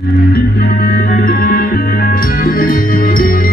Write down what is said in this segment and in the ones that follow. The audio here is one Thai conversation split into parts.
Thank you.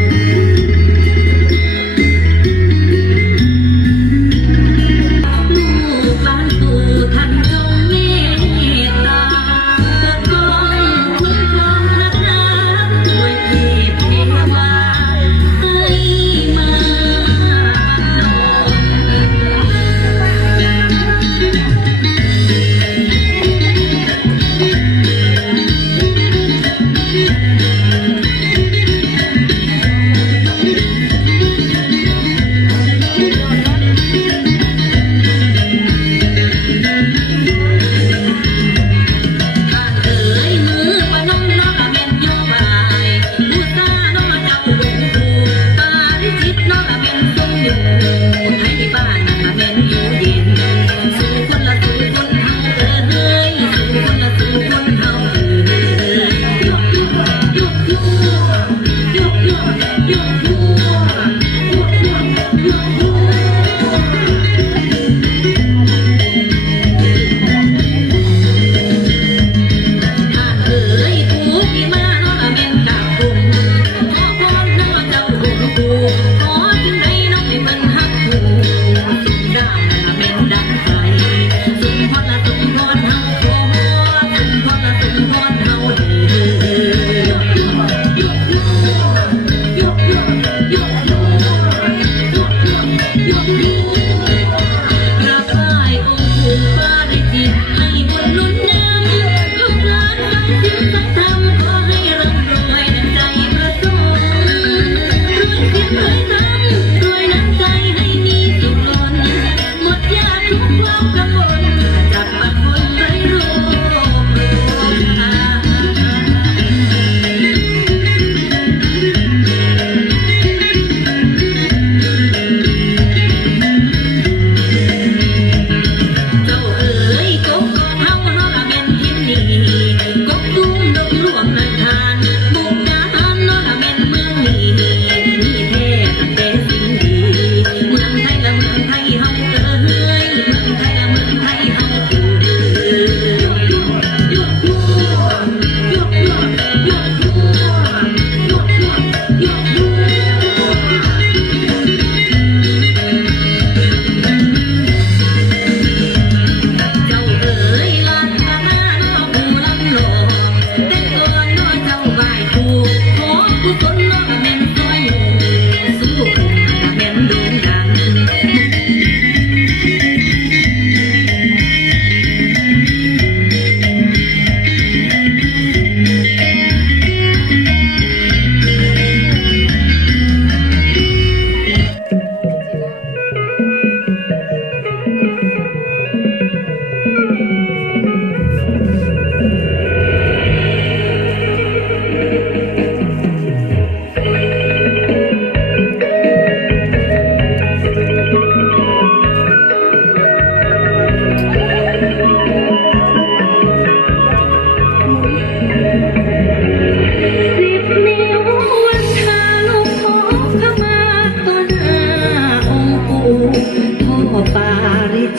Amen.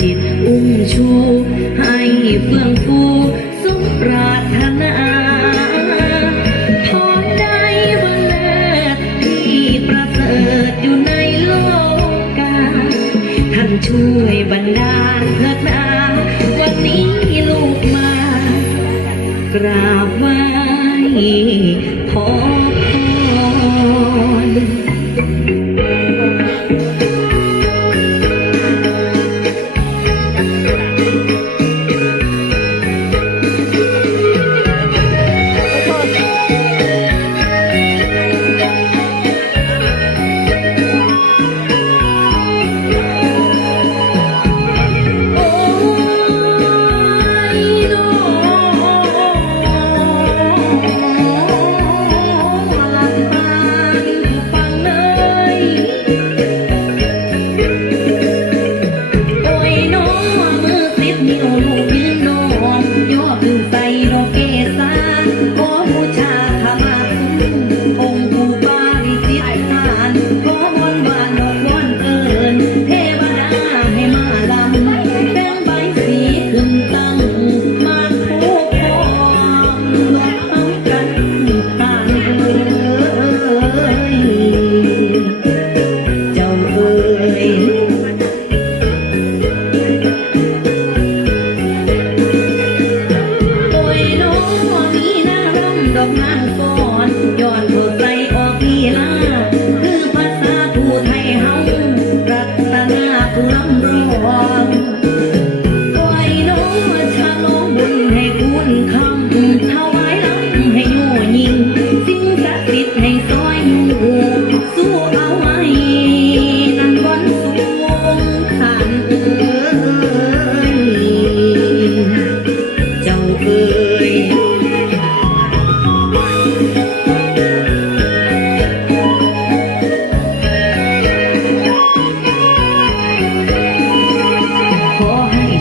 จิตอุ้มชู ให้เฟื่องฟูสมปรารถนาพรใดบังเลิศที่ประเสริฐอยู่ในโลกา ท่านช่วยบรรดาลเถิดนาวันนี้ลูกมากราบไหว้ขอ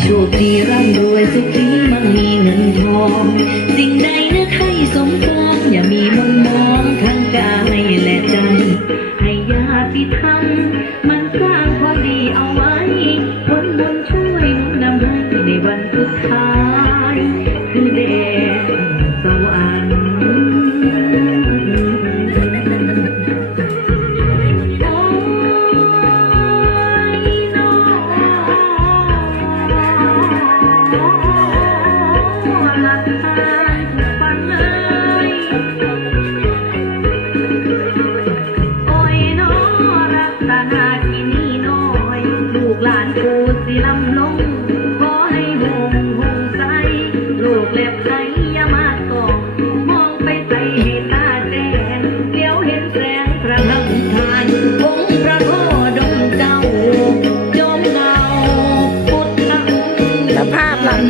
โชคดีร่ำรวยสุขี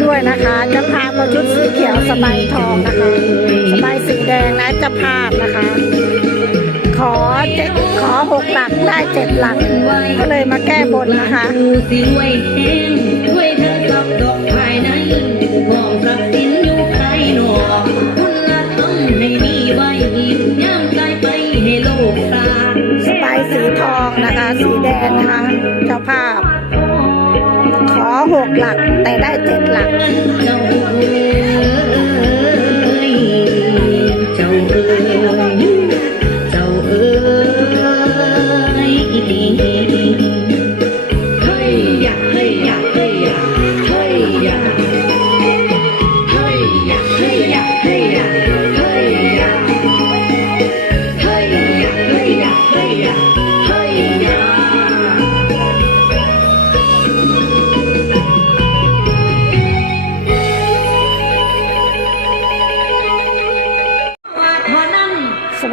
ด้วยนะคะจะพามาชุดสีเขียวสบายทองนะคะ สบายสีแดงนะจะพาพนะคะ ขอเจ็ดขอหกหลักได้เจ็ดหลัก ก็เลยมาแก้บนนะคะสบายสีทองนะคะ สีแดงนะคะเจ้าภาพ กหลักแต่ได้เจ็ดหลักเจ้าเอ้ย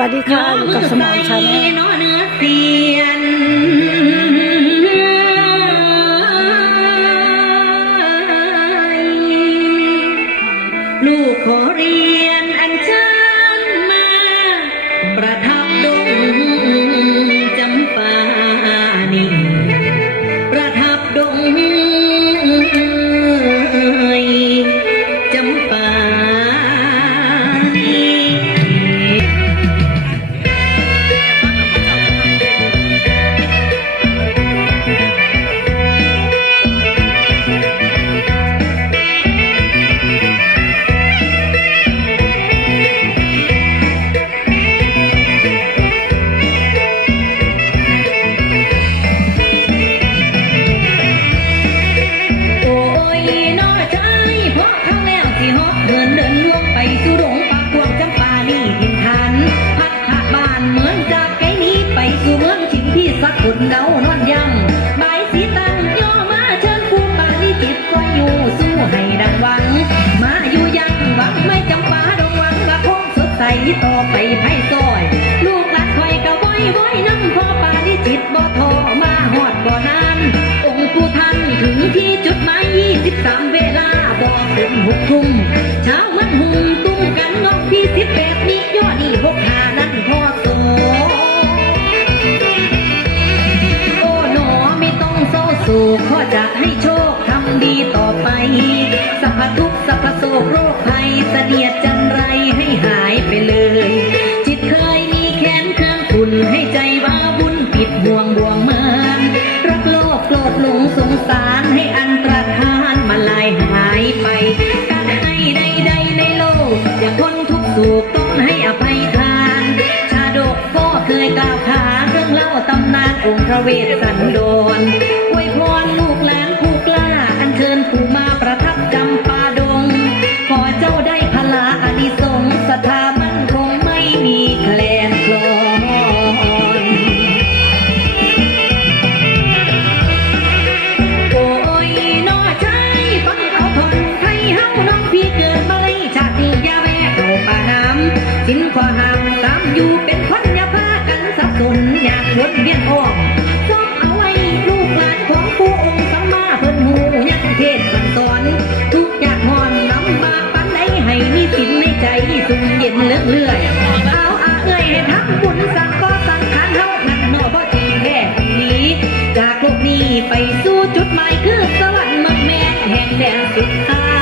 วัสดีค่ะอยู่กับสมองชาแนล กะว้อยน้ำพ่อปาลิจิตบ่ทรมาหอดบ่นาน องค์ผู้ท่านถึงที่จุดหมาย23เวลาบอกเป็นหกทุ่มเช้ามันหุ่มตุ้มกันนอกที่18นี้ยอดนี่หกหานั่นพอโสโอ้หนอไม่ต้องเศร้าโศกขอจะให้โชคทำดีต่อไปสัพพทุกสัพพโศกโรคภัยเสนียดจันไรให้หายไปเลย โลภโกรธหลงสงสารให้อันตรธานมาลายหายไป การให้ใดๆในโลก อย่าคนทุกสุขต้องให้อภัยทาน ชาดกก็เคยกล่าวขานเรื่องเล่าตำนานองค์พระเวสสันดรอวยพรลูกหลานผู้กล้า อัญเชิญผู้มาประทับจำปาดง ขอเจ้าได้พลาอานิสงส์สถา เย็นเลื่อเลื่อยเอาอาเอ้ยให้ทำบุญสังก็สังขารเฮาหันหนาะบ่จีแท้ดีจากโลกนี้ไปสู่จุดหมายคือสวรรค์เมืองแม่แห่งแดนสุดท้าย